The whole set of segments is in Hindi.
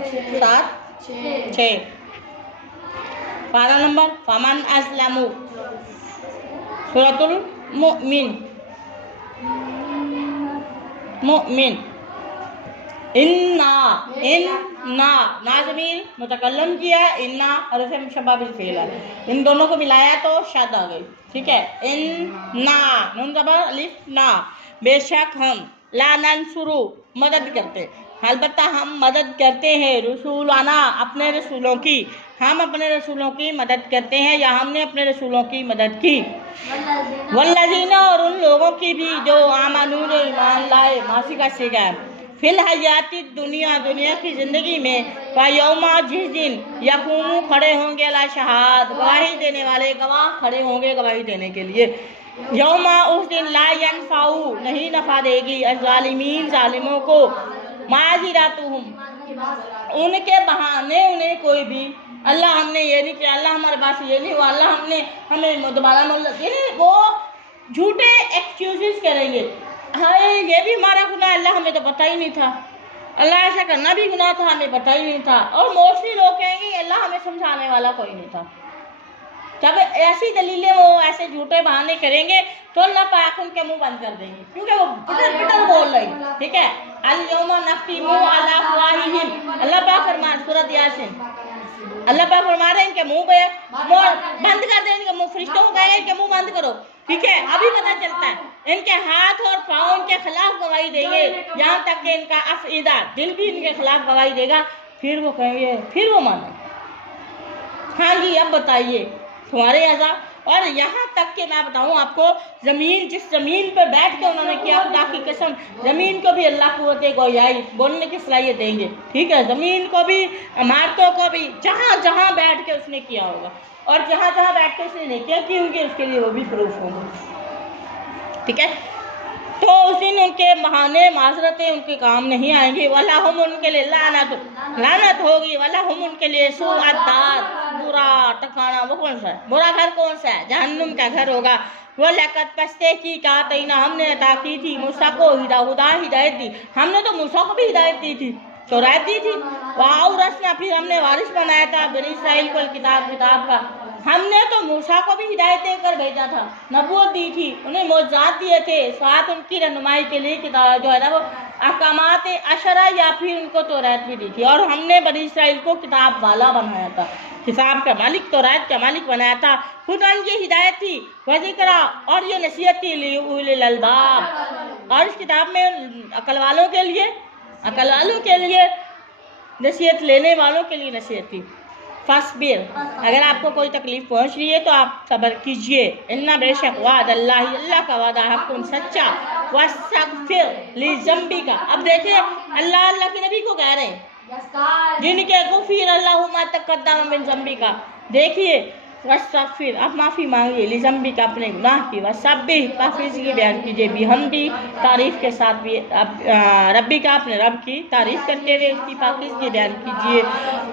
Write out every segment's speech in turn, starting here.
7 6। पारा नंबर फमन अस्लमु सूरतुल मुमिन मुमिन। इन्ना इन्ना ना ज़मीर मुतकल्लम किया, इन्ना हरफ मुशब्बह बिल फ़िल है, इन दोनों को मिलाया तो शद आ गई। ठीक है, इन्ना नून ज़बर अलिफ ना, बेशक हम ला नंसुरु मदद करते, अलबत्ता हम मदद करते हैं रसूलाना अपने रसूलों की, हम अपने रसूलों की मदद करते हैं या हमने अपने रसूलों की मदद की। वल्लज़ीना और उन लोगों की भी जो आमनू ईमान लाए, मासी का सीगा है। फिल हयाती दुनिया दुनिया की ज़िंदगी में व यौमा जिस दिन यकूमू खड़े होंगे ला शहाद गवाही देने वाले गवाह खड़े होंगे गवाही देने के लिए। यौमा उस दिन ला यनफाऊ नहीं नफ़ा देगी अज़ालिमीन ज़ालिमों को माज़िरातुहुम उनके बहाने उन्हें कोई भी अल्लाह हमने ये नहीं किया, अल्लाह हमारे पास ये नहीं हुआ, अल्लाह हमने हमें दोबारा वो झूठे एक्सक्यूज़ेस करेंगे। हाय ये भी हमारा गुनाह, अल्लाह हमें तो पता ही नहीं था, अल्लाह ऐसा करना भी गुनाह था हमें पता ही नहीं था। और मोस्टली लोग कहेंगे अल्लाह हमें समझाने वाला कोई नहीं था। जब ऐसी दलीलें वो ऐसे झूठे बहाने करेंगे तो अल्लाह पाक उनके मुंह बंद कर देंगे, क्योंकि वो पिटर बोल रही। ठीक है, अल यौमा नख्तिमु अला अफ़वाहिहिम, अल्लाह पाक फरमान सूरत यासीन, अल्लाह पाक फरमा रहे हैं इनके मुंह पे बंद कर दें, इनके मुंह फरिश्तों को कहेंगे इनके मुंह बंद करो। ठीक है, अभी पता चलता है इनके हाथ और पाँव इनके खिलाफ गवाही देंगे, यहाँ तक कि इनका अफ़ईदा दिल भी इनके खिलाफ गवाही देगा। फिर वो कहेंगे, फिर वो माने हाँ जी अब बताइए तुम्हारे अज़ाब। और यहाँ तक कि मैं बताऊँ आपको, ज़मीन जिस ज़मीन पर बैठ के उन्होंने किया, खुदा की कसम ज़मीन को भी अल्लाह कुव्वत गोयाई बोलने की सलाहियत देंगे। ठीक है, ज़मीन को भी इमारतों को भी जहाँ जहाँ बैठ के उसने किया होगा और जहाँ जहाँ बैठ के उसने नहीं किया कि उनके उसके लिए वो भी प्रूफ होंगे। ठीक है, तो उस दिन उनके बहाने माजरतें उनके काम नहीं आएंगी। वला हम उनके लिए लानत होगी, वला हम उनके लिए सुअद्दार बुरा ठिकाना। वो कौन सा है बुरा घर, कौन सा है? जहन्नुम का घर होगा। वो लकत पस्ते की का तईना हमने अता की थी मूसा को हिदायत दी, हमने तो मूसा को भी हिदायत दी थी, शरायत दी थी। वाह रसना फिर हमने वारिस बनाया था बनी इसराइल को किताब का, हमने तो मूसा को भी हिदायत देकर भेजा था, नबूवत दी थी, उन्हें मौज़ात दिए थे, साथ उनकी रहनुमाई के लिए किताब जो है ना वो अहकामात अशरा या फिर उनको तौरात भी दी थी। और हमने बनी इसराइल को किताब वाला बनाया था, किताब का मालिक तौरात का मालिक बनाया था। खुदान ये हिदायत थी वज़िक्रा और ये नसीहत थी लिउलिल अलबाब, और इस किताब में अकल वालों के लिए नसीहत लेने वालों के लिए नसीहत थी। फस्बिर, अगर आपको कोई तकलीफ पहुंच रही है तो आप सब्र कीजिए। इन्ना बेशक वाद अल्लाह का वादा हक़्क़ुन सच्चा, वस्तग़फ़िर लिज़ंबिका। अब देखिए अल्लाह के नबी को कह रहे हैं जिनके गुफ़िर अल्लाहु मा तक़द्दम मिन ज़ंबिका, देखिए वस्तग़फ़िर, आप माफ़ी मांगिए लिज़ंबिका अपने गुनाह की, वसब्बिह पाकीज़गी बयान कीजिए, बिहम्दी तारीफ़ के साथ भी रब्बी का अपने रब की तारीफ़ करते हुए उसकी पाकीज़गी बयान कीजिए,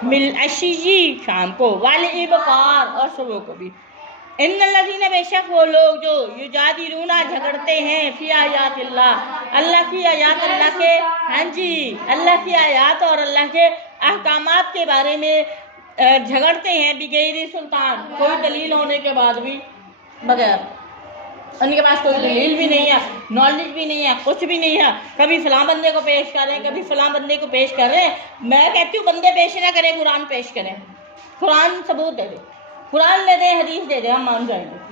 मिल अशीजी शाम को, वाले इबकार और सुबह को भी। इन्नल्लज़ीना बेशक वो लोग जो युजादिलूना झगड़ते हैं फी आयातिल्लाह, अल्लाह की आयात, अल्लाह के हाँ जी अल्लाह की आयात और अल्लाह के अहकामात के बारे में झगड़ते हैं बिगैर सुल्तान, कोई दलील होने के बाद भी, बगैर उनके पास कोई दलील भी नहीं है, नॉलेज भी नहीं है, कुछ भी नहीं है, कभी फलां बंदे को पेश कर रहे हैं, कभी फलां बंदे को पेश कर रहे हैं। मैं कहती हूँ बंदे पेश ना करें, कुरान पेश करें, कुरान सबूत दे दे, कुरान ले दे, हदीस दे दे, हम मान जाएंगे।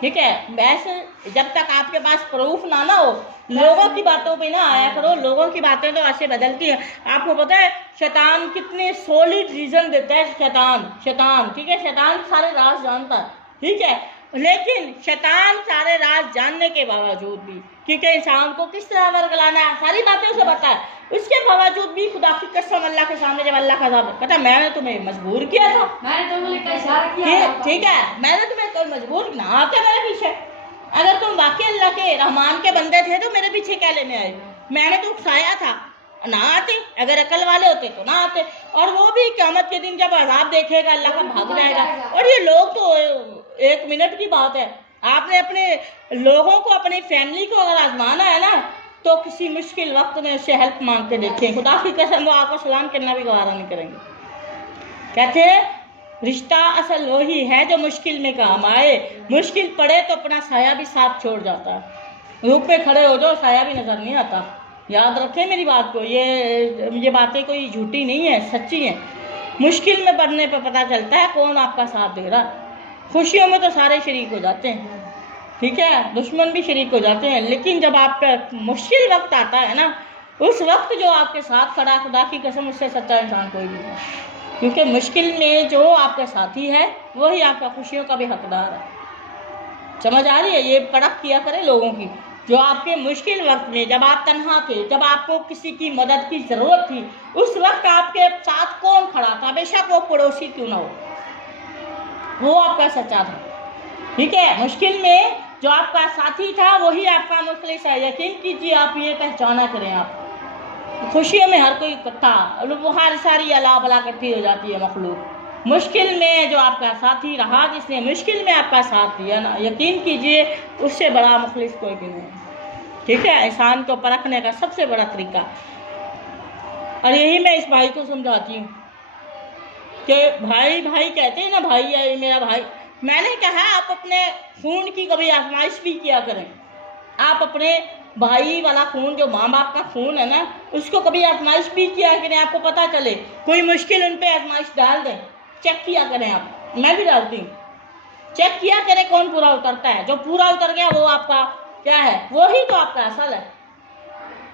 ठीक है, वैसे जब तक आपके पास प्रूफ ना हो, लोगों की बातों पे ना आया करो, लोगों की बातें तो ऐसे बदलती हैं। आपको पता है शैतान कितने सॉलिड रीज़न देता है, शैतान ठीक है, शैतान सारे राज जानता है। ठीक है, लेकिन शैतान सारे राज जानने के बावजूद भी, क्योंकि इंसान को किस तरह वर्गलाना है सारी बातें उसे पता है, उसके बावजूद भी खुदा की कसम अल्लाह के सामने जब अल्लाह का अज़ाब कहता मैंने तुम्हें मजबूर किया था, मैंने तुम्हें इशारा किया, ठीक है, मैंने तुम्हें कोई मजबूर ना आते मेरे पीछे, अगर तुम वाकई अल्लाह के रहमान के बंदे थे तो मेरे पीछे क्या लेने आए, मैंने तो उकसाया था, ना आते, अगर अकल वाले होते तो ना आते। और वो भी क़यामत के दिन जब अज़ाब देखेगा अल्लाह का भाग जाएगा। और ये लोग तो 1 मिनट की बात है, आपने अपने लोगों को, अपनी फैमिली को अगर आजमाना है ना, तो किसी मुश्किल वक्त में उससे हेल्प मांग के देखें, खुदा की कसम वो आपको सलाम करना भी गवारा नहीं करेंगे। कहते हैं रिश्ता असल वही है जो मुश्किल में काम आए, मुश्किल पड़े तो अपना साया भी साथ छोड़ जाता है। धूप पे खड़े हो जाओ साया भी नज़र नहीं आता। याद रखें मेरी बात को, ये बातें कोई झूठी नहीं है, सच्ची हैं। मुश्किल में पड़ने पर पता चलता है कौन आपका साथ दे रहा। खुशियों में तो सारे शरीक हो जाते हैं, ठीक है, दुश्मन भी शरीक हो जाते हैं, लेकिन जब आप पे मुश्किल वक्त आता है ना, उस वक्त जो आपके साथ खड़ा, खुदा की कसम उससे सच्चा इंसान कोई नहीं है। क्योंकि मुश्किल में जो आपका साथी है वही आपका खुशियों का भी हकदार है। समझ आ रही है? ये परख किया करें लोगों की, जो आपके मुश्किल वक्त में, जब आप तन्हा थे, जब आपको किसी की मदद की ज़रूरत थी, उस वक्त आपके साथ कौन खड़ा था, बेशक वो पड़ोसी क्यों ना हो, वो आपका सच्चा था। ठीक है, मुश्किल में जो आपका साथी था वही आपका मुखलिस है। यकीन कीजिए, आप ये पहचाना करें। आप खुशियों में हर कोई इकट्ठा, हर सारी अला बला इकट्ठी हो जाती है मखलूक। मुश्किल में जो आपका साथी रहा, जिसने मुश्किल में आपका साथ दिया ना, यकीन कीजिए उससे बड़ा मुखलिस कोई भी नहीं। ठीक है, इंसान को परखने का सबसे बड़ा तरीका, और यही मैं इस भाई को समझाती हूँ कि भाई भाई कहते हैं ना, भाई है मेरा भाई। मैंने कहा आप अपने खून की कभी आजमाइश भी किया करें। आप अपने भाई वाला खून, जो माँ बाप का खून है ना, उसको कभी आजमाइश भी किया करें। आपको पता चले कोई मुश्किल, उन पर आजमाइश डाल दें, चेक किया करें आप। मैं भी डालती हूँ, चेक किया करें कौन पूरा उतरता है। जो पूरा उतर गया वो आपका क्या है, वही तो आपका असल है।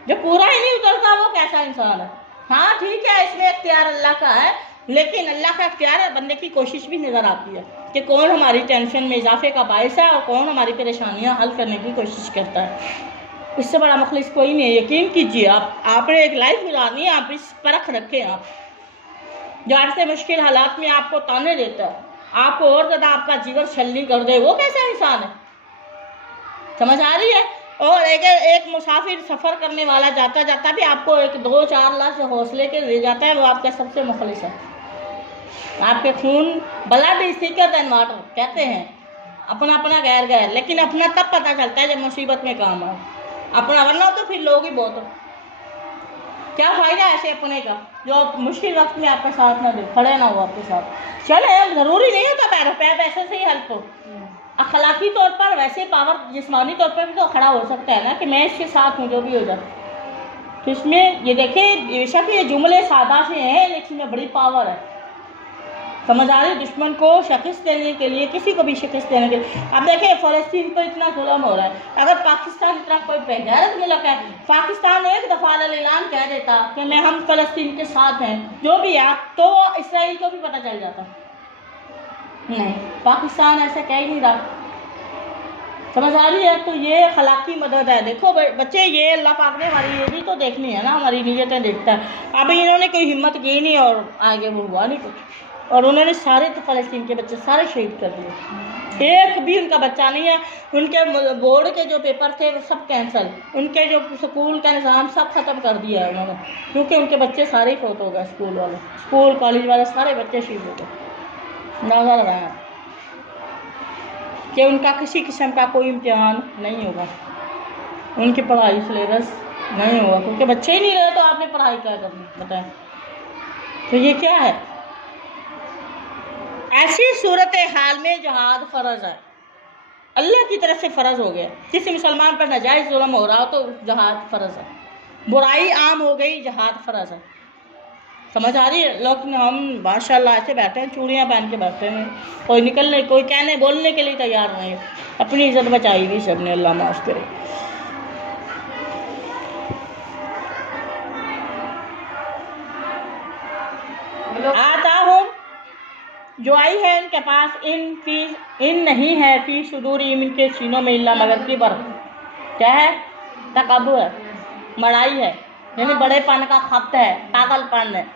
जो पूरा ही नहीं उतरता वो कैसा इंसान है। हाँ ठीक है, इसमें इख्तियार अल्लाह का है, लेकिन अल्लाह का इख्तियार है, बंदे की कोशिश भी नज़र आती है कि कौन हमारी टेंशन में इजाफे का बायस है और कौन हमारी परेशानियां हल करने की कोशिश करता है। इससे बड़ा मुखलिस कोई नहीं है। यकीन कीजिए, आपने एक लाइफ गुजारनी है, आप इस परख रखें। आप जो ऐसे मुश्किल हालात में आपको ताने देता है, आपको और ज़्यादा आपका जीवन छलनी कर दे, वो कैसा इंसान है। समझ आ रही है? और अगर एक मुसाफिर सफ़र करने वाला जाता जाता भी आपको एक 2-4 लफ्ज़ हौसले के ले जाता है, वो आपका सबसे मुखलिस है। आपके खून blood is thicker than water कहते हैं, अपना अपना गैर गैर, लेकिन अपना तब पता चलता है जब मुसीबत में काम आए अपना, वरना तो फिर लोग ही बहुत हो। क्या फ़ायदा ऐसे अपने का जो मुश्किल वक्त में आपका साथ ना दे, खड़े ना हो आपके साथ। चले, ज़रूरी नहीं होता पैरों पैसे से ही हेल्प हो। अखलाकी तौर पर, वैसे पावर जिस्मानी तौर पर भी तो खड़ा हो सकता है ना कि मैं इसके साथ हूँ जो भी हो जाए। तो इसमें ये देखें, बेशक ये जुमले सादा से हैं, लेकिन इसमें बड़ी पावर है। समझ आ रही? दुश्मन को शिकस्त देने के लिए, किसी को भी शिकस्त देने के लिए। अब देखें फ़लस्तीन पर इतना जुल्म हो रहा है, अगर पाकिस्तान इतना कोई बेगैरत मुल्क है, पाकिस्तान एक दफ़ा ऐलान कह देता कि मैं हम फ़लस्तीन के साथ हैं, जो भी है, तो इसराइल को भी पता चल जाता। नहीं, पाकिस्तान ऐसा कह ही नहीं रहा। समझ आ रही है? तो ये अखलाकी मदद है। देखो बच्चे, ये अल्लाह पाक ने हमारी ये भी तो देखनी है ना, हमारी नीयतें देखता है। अभी इन्होंने कोई हिम्मत की नहीं और आगे वो हुआ नहीं कुछ, और उन्होंने सारे तो फ़लस्तीन के बच्चे सारे शहीद कर दिए। एक भी उनका बच्चा नहीं है। उनके बोर्ड के जो पेपर थे वो सब कैंसिल, उनके जो स्कूल का निज़ाम सब ख़त्म कर दिया है उन्होंने, क्योंकि उनके बच्चे सारे फोत हो गए। स्कूल वाले, स्कूल कॉलेज वाले सारे बच्चे शहीद हो गए। अंदाज़ा लगाया कि उनका किसी किस्म का कोई इम्तिहान नहीं होगा, उनकी पढ़ाई सिलेबस नहीं होगा, क्योंकि बच्चे ही नहीं रहे तो आपने पढ़ाई क्या करनी, बताएं। तो ये क्या है? ऐसी सूरत हाल में जहाद फ़र्ज है, अल्लाह की तरफ से फ़र्ज हो गया। किसी मुसलमान पर नाजायज़ जुल्म हो रहा हो तो जहाद फ़र्ज है, बुराई आम हो गई, जहाद फ़र्ज है। समझ आ रही है? लोग हम माशाल्लाह ऐसे बैठे हैं, चूड़ियाँ पहन के बैठे हैं, कोई निकलने, कोई कहने बोलने के लिए तैयार नहीं है। अपनी इज्जत बचाई हुई सबने, अल्लाह माफ़ करे। आता हूँ जो आई है इनके पास, इन नहीं है फी सुदूरी, इनके सीनों में इल्ला मगर की बर, क्या है? तकब्बुर है, बड़ाई है, यानी बड़ेपन का खप्त है, पागलपन है।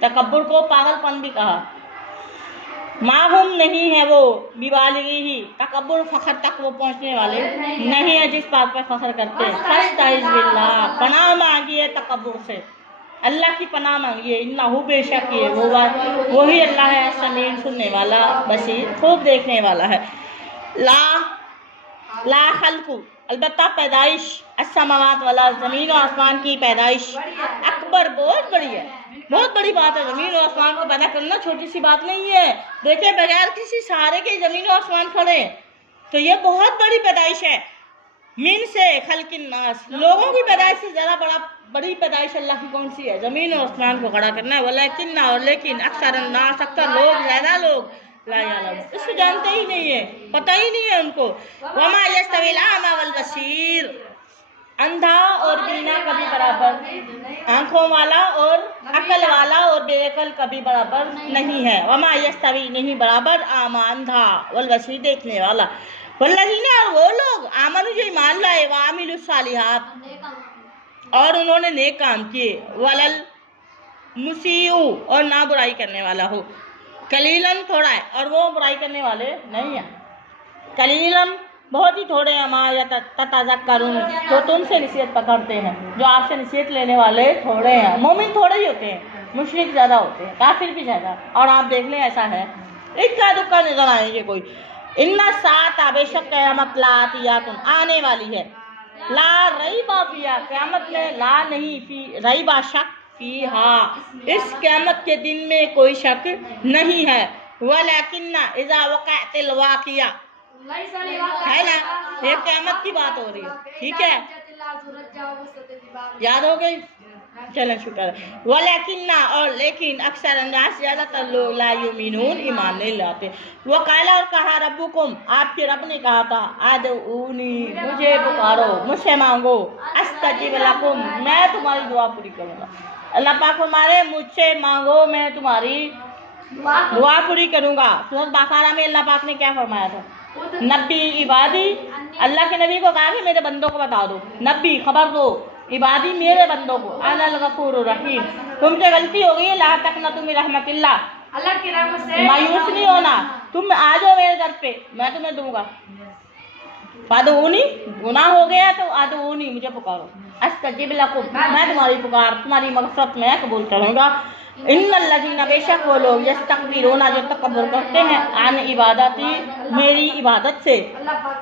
तकब्बुर को पागलपन भी कहा। माहुम नहीं है वो बिबालिगी ही, तकब्बुर फ़ख्र तक वो पहुँचने वाले नहीं है जिस बात पर फ़ख्र करते हैं। फस्तइज़ बिल्लाह, पनाह मांगिए तकब्बुर से, अल्लाह की पनाह मांगिए। इन्नहु बेशक ये वो बात वही अल्लाह है, समीन सुनने वाला, बसीर खूब देखने वाला है। ला खल्कु अलबत्ता पैदाइश अस्समावात वाला, ज़मीन और आसमान की पैदाइश अकबर, बहुत बड़ी है, बहुत बड़ी बात है। ज़मीन और आसमान को पैदा करना छोटी सी बात नहीं है। देखिए बगैर किसी सहारे के ज़मीन और आसमान खड़े, तो ये बहुत बड़ी पैदाइश है। मीन से खल्किन नास, लोगों की पैदाइश से ज़्यादा बड़ी पैदाइश अल्लाह की कौन सी है? ज़मीन और आसमान को खड़ा करना है। वलाकिन ना, और लेकिन अक्सर नास, अक्सर लोग, ज़्यादा लोग ला यालम, इसको जानते ही नहीं है, पता ही नहीं है उनको। वमा यस्तविल आमा वल बसीर, अंधा और बीना कभी बराबर, आंखों वाला और अकल वाला और बेअकल कभी बराबर नहीं है। वमा यस्तवी, नहीं बराबर, आमा अंधा, वल बसीर देखने वाला, वल्लज़ीना, और वो लोग, आमनु जो ईमान लाए, व आमिलुस सालिहात, और उन्होंने नेक काम किए, वलल मुसीउ, और ना बुराई करने वाला हो। कलीलन, थोड़ा है, और वो बुराई करने वाले नहीं है। कलीलन, बहुत ही थोड़े हैं, माया ततज़क्करून, जो तुमसे नसीहत पकड़ते हैं, जो आपसे नसीहत लेने वाले थोड़े हैं। मोमिन थोड़े ही होते हैं, मुशरिक ज़्यादा होते हैं, काफिर भी ज़्यादा। और आप देख लें ऐसा है, इक्का दुक्का नजर आएंगे कोई। इन्ना सात, बेशक क़यामत लातियातुन, आने वाली है, ला रईबा फ़ीहा, क़यामत में ला नहीं, फी रईबा, शक, फ़ीहा, इस क़यामत के दिन में कोई शक नहीं है। वलाकिन्ना इज़ा वक़अतिल वाक़िया, है ना, ये क़यामत की बात हो रही है, ठीक है, याद हो गई, चलें शुक्र है। वलाकिन्ना, और लेकिन अक्सर अन्नास, ज़्यादातर लोग, ला युमिनून, ईमान नहीं लाते। वक़ाला, और कहा, रब्बुकुम, आपके रब ने कहा था, अदऊनी, मुझे पुकारो, मुझसे मांगो, अस्तजिब लकुम, मैं तुम्हारी दुआ पूरी करूँगा। अल्लाह पाक फरमाए, मुझसे मांगो, मैं तुम्हारी दुआ पूरी करूँगा। सूरह बकरा में अल्लाह पाक ने क्या फरमाया था? नबी इबादी, अल्लाह के नबी को कहा कि मेरे बंदों को बता दो, नबी खबर दो, इबादी मेरे बंदों को, अनल गफूरुर रहीम, तुमसे गलती हो गई है, ला तक़नतु मिन रहमतिल्लाह, अल्लाह की रहमत से मायूस नहीं होना, तुम आ जाओ मेरे दर पे, मैं तुम्हें दूंगा। फादऊनी, गुनाह हो गया तो आदऊनी, मुझे पुकारो, अस्तजिब लकुम, मैं तुम्हारी पुकार, तुम्हारी मग़फ़िरत मैं कबूल करूँगा। इन्नल्लज़ीना, बेशक वो लोग, यस्तकबिरूना, जो तकब्बुर करते हैं, आन इबादती, मेरी इबादत से,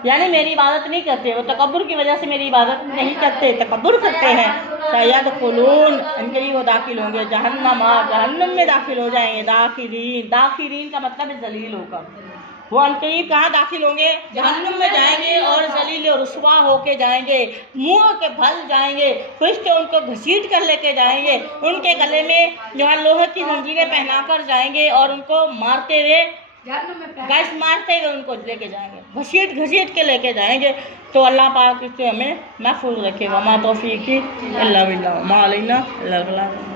यानी मेरी इबादत नहीं करते, वो तकब्बुर की वजह से मेरी इबादत नहीं करते, तकब्बुर करते हैं। सयदखुलून, इनके लिए वो दाखिल होंगे जहन्नम, जहन्नम में दाखिल हो जाएंगे। दाखिलीन, दाखिलीन का मतलब है जलील होकर, वो अनकरीब कहाँ दाखिल होंगे? जहन्नुम में जाएंगे और जलील और रुसवा होके जाएंगे, मुँह के भल जाएंगे, फरिश्ते उनको घसीट कर लेके जाएंगे, उनके गले में जो है लोहे की जंजीरें पहना कर जाएंगे और उनको मारते हुए, गैस मारते हुए उनको लेके जाएंगे, घसीट घसीट के लेके जाएंगे। तो अल्लाह पाक इससे हमें महफूज रखे। वमा तौफीकी इल्ला बिल्लाह, मा अलैना इल्ला अल बलाग।